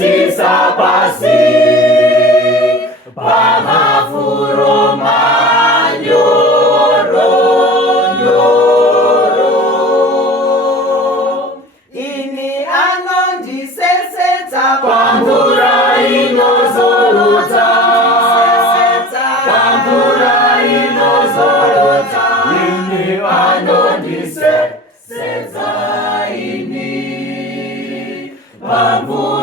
batisa pasi pamafuro manyoro nyoro. Ini anondisesedza pamvura inozorota, pamvura inozorota. Ini anondisesedza ini pamvura